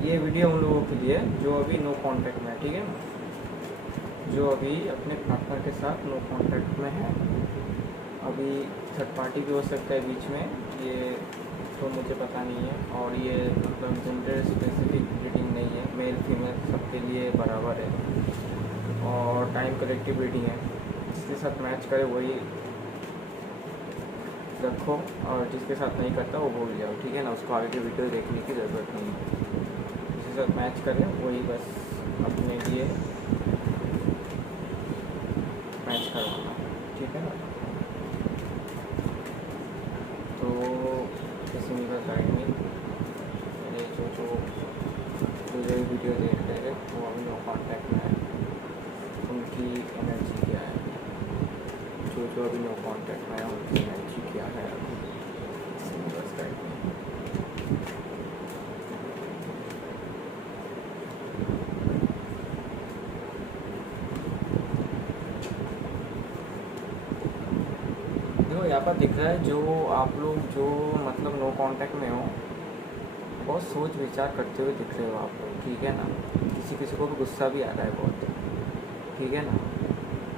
ये वीडियो उन लोगों के लिए जो अभी नो कांटेक्ट में है, ठीक है ना, जो अभी अपने पार्टनर के साथ नो कांटेक्ट में है। अभी थर्ड पार्टी भी हो सकता है बीच में, ये तो मुझे पता नहीं है। और ये मतलब जेंडर स्पेसिफिक ब्रीडिंग नहीं है, मेल फीमेल सबके लिए बराबर है। और टाइम कलेक्टिव ब्रीडिंग है, जिसके साथ मैच करे वही रखो और जिसके साथ नहीं करता वो भूल जाओ, ठीक है ना। उसको आगे की वीडियो देखने की ज़रूरत नहीं है। जिसके साथ मैच करे वही बस अपने लिए मैच करवाना, ठीक है ना। तो किसी का गाइड नहीं, मेरे जो वीडियो देख रहे थे वो अभी नो कॉन्टैक्ट में है, उनकी एनर्जी क्या है, जो अभी नो कॉन्टैक्ट में है उनकी एनर्जी क्या है अभी सिंगल्स गाइड में। देखो यहाँ पर दिख रहा है जो आप लोग जो मतलब नो कांटेक्ट में हो बहुत सोच विचार करते हुए दिख रहे हो आप लोग, ठीक है ना। किसी किसी को भी गुस्सा भी आ रहा है बहुत, ठीक है ना।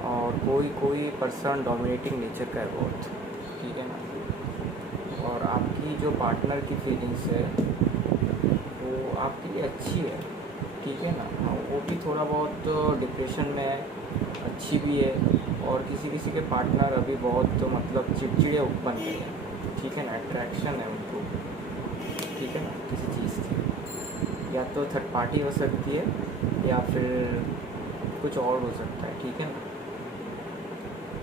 और कोई पर्सन डोमिनेटिंग नेचर का है बहुत, ठीक है ना। और आपकी जो पार्टनर की फीलिंग्स है वो आपके लिए अच्छी है, ठीक है ना। वो भी थोड़ा बहुत डिप्रेशन में है, अच्छी भी है। और किसी किसी के पार्टनर अभी बहुत मतलब चिड़चिड़े बन गए हैं, ठीक है ना। अट्रैक्शन है उनको, ठीक है ना, किसी चीज़ की, या तो थर्ड पार्टी हो सकती है या फिर कुछ और हो सकता है, ठीक है ना।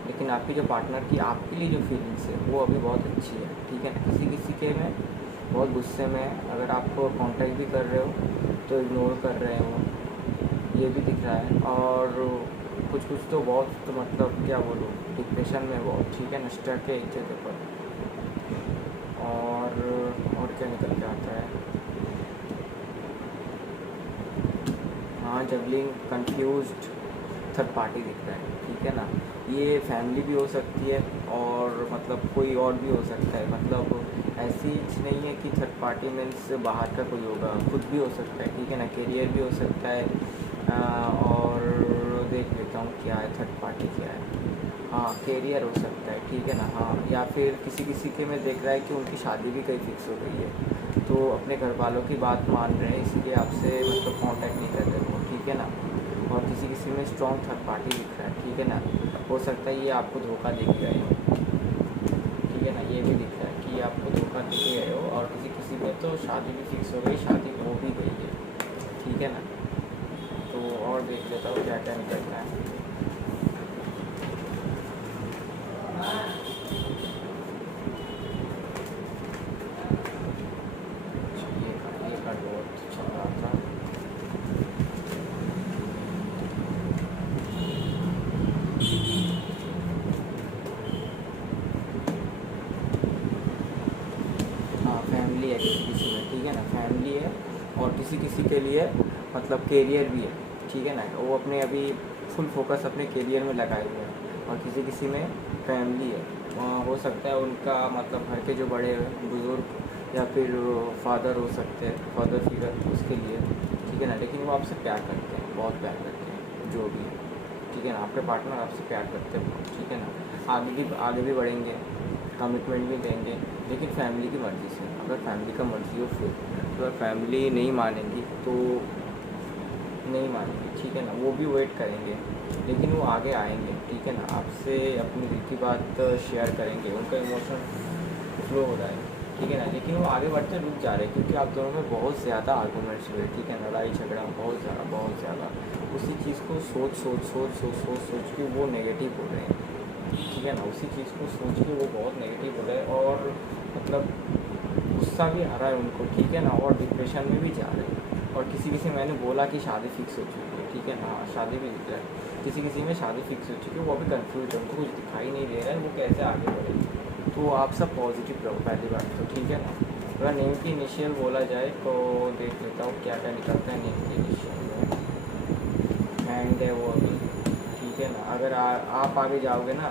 लेकिन आपकी जो पार्टनर की आपके लिए जो फीलिंग्स है वो अभी बहुत अच्छी है, ठीक है ना। किसी किसी के में बहुत गुस्से में है, अगर आप कांटेक्ट भी कर रहे हो तो इग्नोर कर रहे हो, ये भी दिख रहा है। और कुछ तो बहुत तो मतलब क्या बोलूँ, डिप्रेशन में बहुत, ठीक है ना, स्टक है एक जगह पर। और क्या निकल के आता है, हाँ जगलिंग, कंफ्यूज्ड थर्ड पार्टी दिख रहा है, ठीक है ना। ये फैमिली भी हो सकती है और मतलब कोई और भी हो सकता है। मतलब ऐसी चीज़ नहीं है कि थर्ड पार्टी मीन्स बाहर का कोई होगा, खुद भी हो सकता है, ठीक है ना। कैरियर भी हो सकता है। और देख लेता हूँ क्या है थर्ड पार्टी क्या है। हाँ कैरियर हो सकता है, ठीक है ना। हाँ या फिर किसी किसी के में देख रहा है कि उनकी शादी भी कहीं फिक्स हो गई है, तो अपने घर वालों की बात मान रहे हैं, इसीलिए आपसे मतलब कांटेक्ट नहीं कर रहे हो, ठीक है ना। और किसी किसी में स्ट्रॉन्ग थर्ड पार्टी दिख रहा है, ठीक है ना। हो सकता है ये आपको धोखा दे के गए हो, ठीक है ना। ये भी दिख रहा है कि आपको धोखा दे के गए हो। और किसी किसी में तो शादी भी फिक्स हो गई, शादी हो भी गई है, ठीक है ना। तो और देख लेता हूँ क्या क्या निकलता है। ये कार्ड बहुत चल रहा था। हाँ फैमिली है किसी किसी में, ठीक है ना, फैमिली है। और किसी किसी के लिए मतलब कैरियर भी है, ठीक है ना। वो अपने अभी फुल फोकस अपने कैरियर में लगाए हुए हैं। और किसी किसी में फैमिली है, हो सकता है उनका मतलब घर के जो बड़े बुज़ुर्ग या फिर फादर हो सकते हैं, फादर फिगर उसके लिए, ठीक है ना। लेकिन वो आपसे प्यार करते हैं, बहुत प्यार करते हैं जो भी है, ठीक है ना। आपके पार्टनर आपसे प्यार करते हैं, ठीक है ना। आगे भी बढ़ेंगे, कमिटमेंट भी देंगे, लेकिन फैमिली की मर्ज़ी से। अगर फैमिली का मर्ज़ी हो फिर, अगर फैमिली नहीं मानेंगी तो नहीं मानेंगे, ठीक है ना। वो भी वेट करेंगे लेकिन वो आगे आएंगे, ठीक है ना। आपसे अपनी दिल की बात शेयर करेंगे, उनका इमोशन फ्लो हो रहा है, ठीक है ना। लेकिन वो आगे बढ़ते रुक जा रहे हैं क्योंकि आप दोनों में बहुत ज़्यादा आर्गूमेंट्स हुए, ठीक है, लड़ाई झगड़ा बहुत ज़्यादा। उसी चीज़ को सोच के वो नेगेटिव बोल रहे हैं, ठीक है ना। उसी चीज़ को सोच के वो बहुत नेगेटिव हो रहे हैं और मतलब गुस्सा भी आ रहा है उनको, ठीक है ना। और डिप्रेशन में भी जा रहे हैं। और किसी किसी मैंने बोला कि शादी फिक्स हो चुकी है, ठीक है ना, शादी भी दिख रहा है। किसी किसी में शादी फिक्स हो चुकी है, वो अभी कन्फ्यूज है, उनको कुछ दिखाई नहीं दे रहा है वो कैसे आगे बढ़े। तो आप सब पॉजिटिव रहो पहली बात तो, ठीक है ना। अगर नेम की इनिशियल बोला जाए तो देख लेता हूँ क्या क्या निकलता है नेम की इनिशियल में। हैंड है वो अभी, ठीक है ना। अगर आप आगे जाओगे ना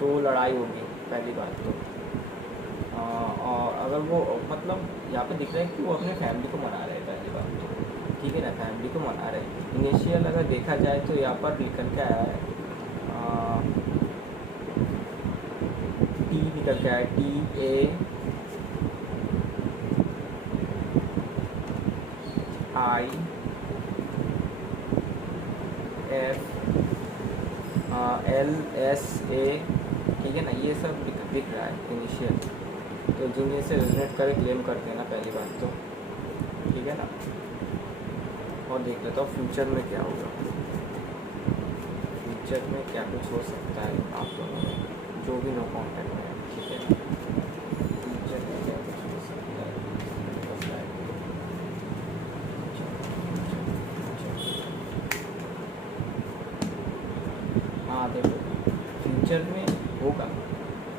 तो लड़ाई होगी पहली बात तो। और अगर वो मतलब यहाँ पे दिख रहा है कि वो अपने फैमिली को मना रहे हैं पहली बात तो, ठीक है ना, फैमिली को मना रहे हैं। इनिशियल अगर देखा जाए तो यहाँ पर निकल के आया है टी, निकल के आया TAIFLSA, ठीक है ना, ये सब दिख रहा है इनिशियल। तो जिन्हें से रेजोनेट करे क्लेम करते हैं ना पहली बात तो, ठीक है ना। और देख लेता हूँ फ्यूचर में क्या होगा, फ्यूचर में क्या कुछ हो सकता है आप दोनों में जो भी नो कॉन्टैक्ट में है, ठीक है ना। फ्यूचर में क्या कुछ हो सकता है, हाँ देखो फ्यूचर में होगा,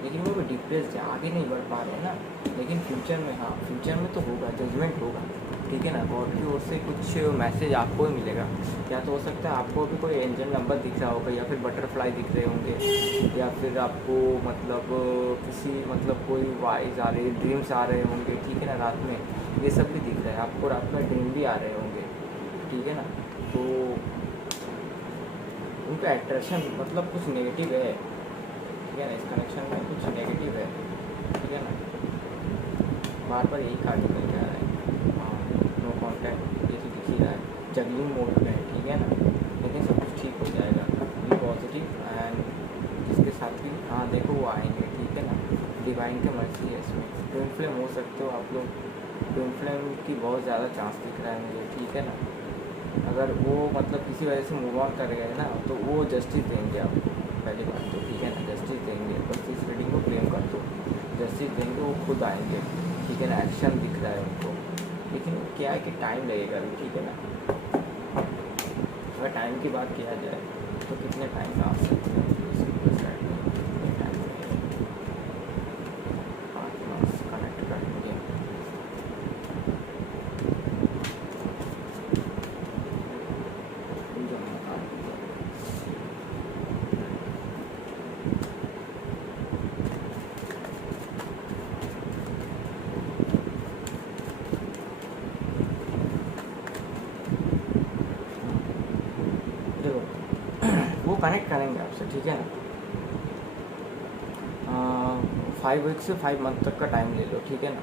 लेकिन वो भी डिप्रेस्ड है, आगे नहीं बढ़ पा रहे हैं ना। लेकिन फ्यूचर में, हाँ फ्यूचर में तो होगा, जजमेंट होगा, ठीक है ना। गॉड की ओर से कुछ मैसेज आपको ही मिलेगा। या तो हो सकता है आपको भी कोई एंजल नंबर दिख रहा होगा, या फिर बटरफ्लाई दिख रहे होंगे, या फिर आपको मतलब किसी मतलब कोई वाइज आ रहे, ड्रीम्स आ रहे होंगे, ठीक है ना, रात में ये सब भी दिख रहा है आपको, रात में ड्रीम भी आ रहे होंगे, ठीक है ना। तो उनका अट्रैक्शन मतलब कुछ नेगेटिव है, ठीक है ना, इस कनेक्शन में कुछ नेगेटिव है, ठीक है ना। बार बार यही कार्ड निकल के आ रहा है, हाँ नो कॉन्टैक्ट ये तो दिख ही रहा है, जगलिंग मोड में है, ठीक है ना। लेकिन सब कुछ ठीक हो जाएगा, बी पॉजिटिव। एंड जिसके साथ भी, हाँ देखो वो आएंगे, ठीक है ना, डिवाइन की मर्जी है इसमें। ट्विन फ्लेम हो सकते हो आप लोग, ट्विन फ्लेम की बहुत ज़्यादा चांस दिख रहा है मुझे, ठीक है ना। अगर वो मतलब किसी वजह से मूव ऑन कर गए ना तो वो जस्टिस देंगे आपको, पहली बात तो, ठीक है ना, जस्टिस देंगे। बस इस रीडिंग को क्लेम कर दो, जस्टिस देंगे, वो खुद आएंगे, ठीक है ना। एक्शन दिख रहा है उनको, लेकिन क्या है कि टाइम लगेगा अभी, ठीक है ना। अगर टाइम की बात किया जाए तो कितने टाइम में आ सकते हैं, टाइम लगेगा, 5 मास कनेक्ट करेंगे। वो कनेक्ट करेंगे आपसे, ठीक है ना। 5 वीक से 5 मंथ तक का टाइम ले लो, ठीक है ना।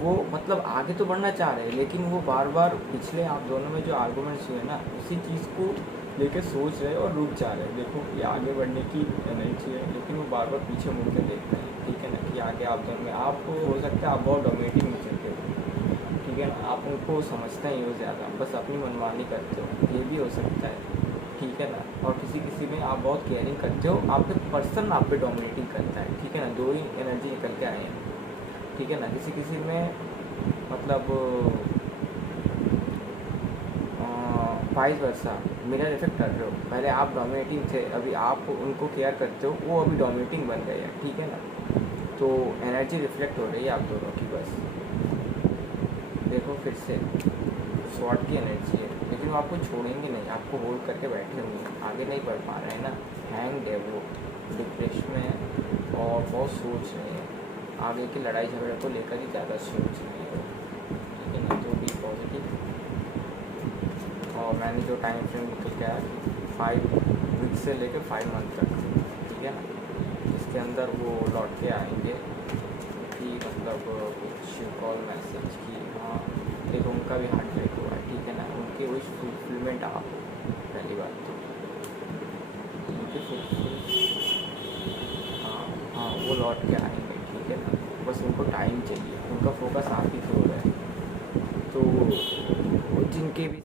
वो मतलब आगे तो बढ़ना चाह रहे हैं, लेकिन वो बार बार पिछले आप दोनों में जो आर्गूमेंट्स हुए ना उसी चीज़ को लेकर सोच रहे हैं और रुक जा रहे हैं। देखो ये आगे बढ़ने की एनर्जी है, लेकिन वो बार बार पीछे मुड़ के देख रहे हैं, ठीक है ना, कि आगे आप दोनों में आप हो सकता है आप बहुत डोमिनेटिंग नेचर के हो, ठीक है ना। आप उनको समझते ही हो ज़्यादा, बस अपनी मनमानी करते हो, ये भी हो सकता है, ठीक है ना। और किसी किसी में आप बहुत केयरिंग करते हो, आपके पर्सन आप पे डोमिनेटिंग करता है, ठीक है ना। दो ही एनर्जी निकल के आए हैं, ठीक है ना। किसी किसी में मतलब वाइस वर्सा मिरर इफेक्ट कर रहे हो, पहले आप डोमिनेटिंग थे, अभी आप उनको केयर करते हो, वो अभी डोमिनेटिंग बन गए हैं, ठीक है ना। तो एनर्जी रिफ्लेक्ट हो रही है आप दोनों की, बस देखो फिर से स्वॉर्ड की एनर्जी है, लेकिन वो आपको छोड़ेंगे नहीं, आपको होल्ड करके बैठे हुए हैं, आगे नहीं बढ़ पा रहे हैं ना। हैंग्ड है वो, डिप्रेशन में है और बहुत सोच रहे हैं, आगे की लड़ाई झगड़े को लेकर ही ज़्यादा सोच रहे हैं, ठीक है ना। तो बी पॉजिटिव। और मैंने जो टाइम फ्रेम निकल के आया 5 वीक से लेकर 5 मंथ तक, ठीक है ना, इसके अंदर वो लौट के आएंगे कि मतलब कुछ कॉल मैसेज की, हाँ देखो उनका भी हार्ट ब्रेक हुआ है, ठीक है ना। उनकी विश फुलफिलमेंट आप हो, पहली बात तो उनकी हाँ हाँ वो लौट के आएंगे, ठीक है ना। बस उनको टाइम चाहिए, उनका फोकस आप ही थ्रू है। तो जिनके भी